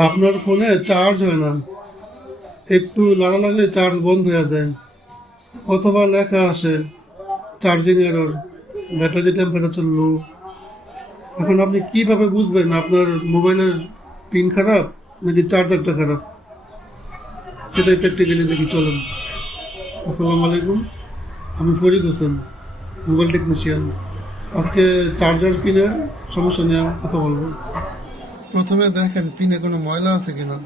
আপনার ফোনে চার্জ হয় না, একটু লড়া লাগলে চার্জ বন্ধ হয়ে যায়, অথবা লেখা আসে চার্জিং এরর, ব্যাটারি টেম্পারেচার লো। এখন আপনি কিভাবে বুঝবেন আপনার মোবাইলের পিন খারাপ নাকি চার্জারটা খারাপ? সেটাই প্র্যাকটিক্যালি দেখি, চলেন। আসসালামু আলাইকুম, আমি ফরিদ হোসেন, মোবাইল টেকনিশিয়ান। আজকে চার্জার পিনের সমস্যা নিয়ে কথা বলবো। প্রথমে দেখেন পিনে কোনো ময়লা আছে কিনা।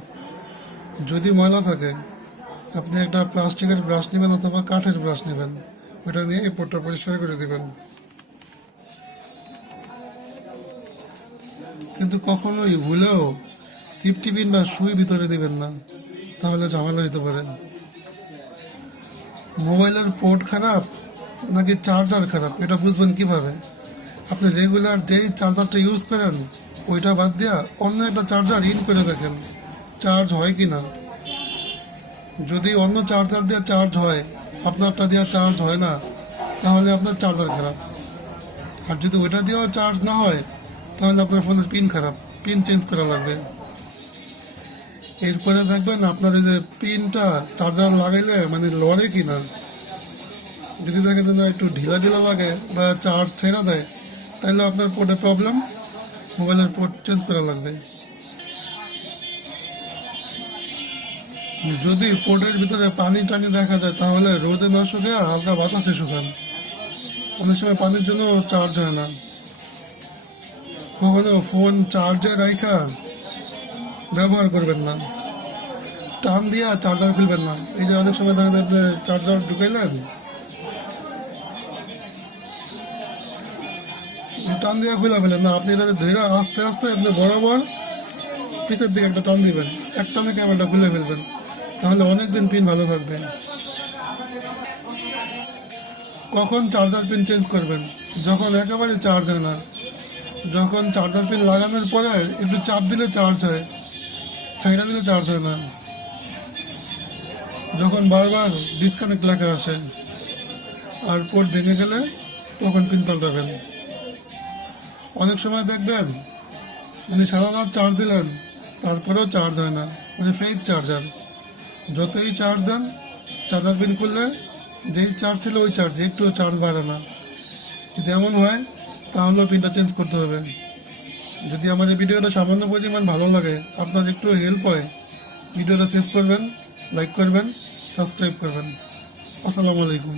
যদি ময়লা থাকে, আপনি একটা প্লাস্টিকের ব্রাশ নেবেন অথবা কাঠের ব্রাশ নেবেন, ওটা নিয়ে এই পোর্টটা পরিষ্কার করে দেবেন। কিন্তু কখনোই ভুলেও সেফটি পিন বা সুই ভিতরে দিবেন না, তাহলে ঝামেলা হতে পারে। মোবাইলের পোর্ট খারাপ নাকি চার্জার খারাপ এটা বুঝবেন কিভাবে? আপনি রেগুলার যেই চার্জারটা ইউজ করেন ওইটা বাদ দিয়া অন্য একটা চার্জার ইন করে দেখেন চার্জ হয় কি না। যদি অন্য চার্জার দিয়ে চার্জ হয়, আপনারটা দিয়ে চার্জ হয় না, তাহলে আপনার চার্জার খারাপ। আর যদি ওইটা দিয়েও চার্জ না হয়, তাহলে আপনার ফোনের পিন খারাপ, পিন চেঞ্জ করা লাগবে। এরপরে দেখবেন আপনার এই যে পিনটা চার্জার লাগাইলে মানে লড়ে কি না। যদি দেখেন না একটু ঢিলা ঢিলা লাগে বা চার্জ ছেড়ে দেয়, তাহলে আপনার পোর্টে প্রবলেম, মোবাইলের পোর্ট চেঞ্জ করা লাগবে। যদি পোর্টের ভিতরে পানি টানি দেখা যায়, তাহলে রোদে না শুকিয়ে হালকা বাতাসে শুকান। অনেক সময় পানির জন্য চার্জ হয় না। কখনো ফোন চার্জে রাখা ব্যবহার করবেন না, টান দিয়া চার্জার খুলবেন না। এই যে অনেক সময় দেখা যায় আপনি চার্জার ঢুকাইলেন, টান দিয়া খুলে ফেলেন না, আপনি এটা ধীরে আস্তে আস্তে আপনি বরাবর পিছের দিকে একটা টান দিবেন, এক টানে ক্যামেরাটা খুলে ফেলবেন, তাহলে অনেক দিন পিন ভালো থাকবে। কখন চার্জার পিন চেঞ্জ করবেন? যখন একেবারে চার্জ হয় না, যখন চার্জার পিন লাগানোর পরে একটু চাপ দিলে চার্জ হয়, ছাইড়া দিলে চার্জ হয় না, যখন বারবার ডিসকানেক্ট লেখা আসে আর পোর্ট ভেঙে গেলে তখন পিন পাল্টাবেন। অনেক সময় দেখবেন মানে সারা রাত চার্জ দিলেন, তারপরেও চার্জ হয় না, মানে ফেক চার্জার। যতই চার্জ দেন, চার্জার পিন খুললে যেই চার্জ ছিল ওই চার্জ, একটুও চার্জ বাড়ে না। যদি এমন হয়, তাহলেও পিনটা চেঞ্জ করতে হবে। যদি আমার এই ভিডিওটা সামান্য পরিমাণ ভালো লাগে, আপনার একটু হেল্প হয়, ভিডিওটা সেভ করবেন, লাইক করবেন, সাবস্ক্রাইব করবেন। আসসালামু আলাইকুম।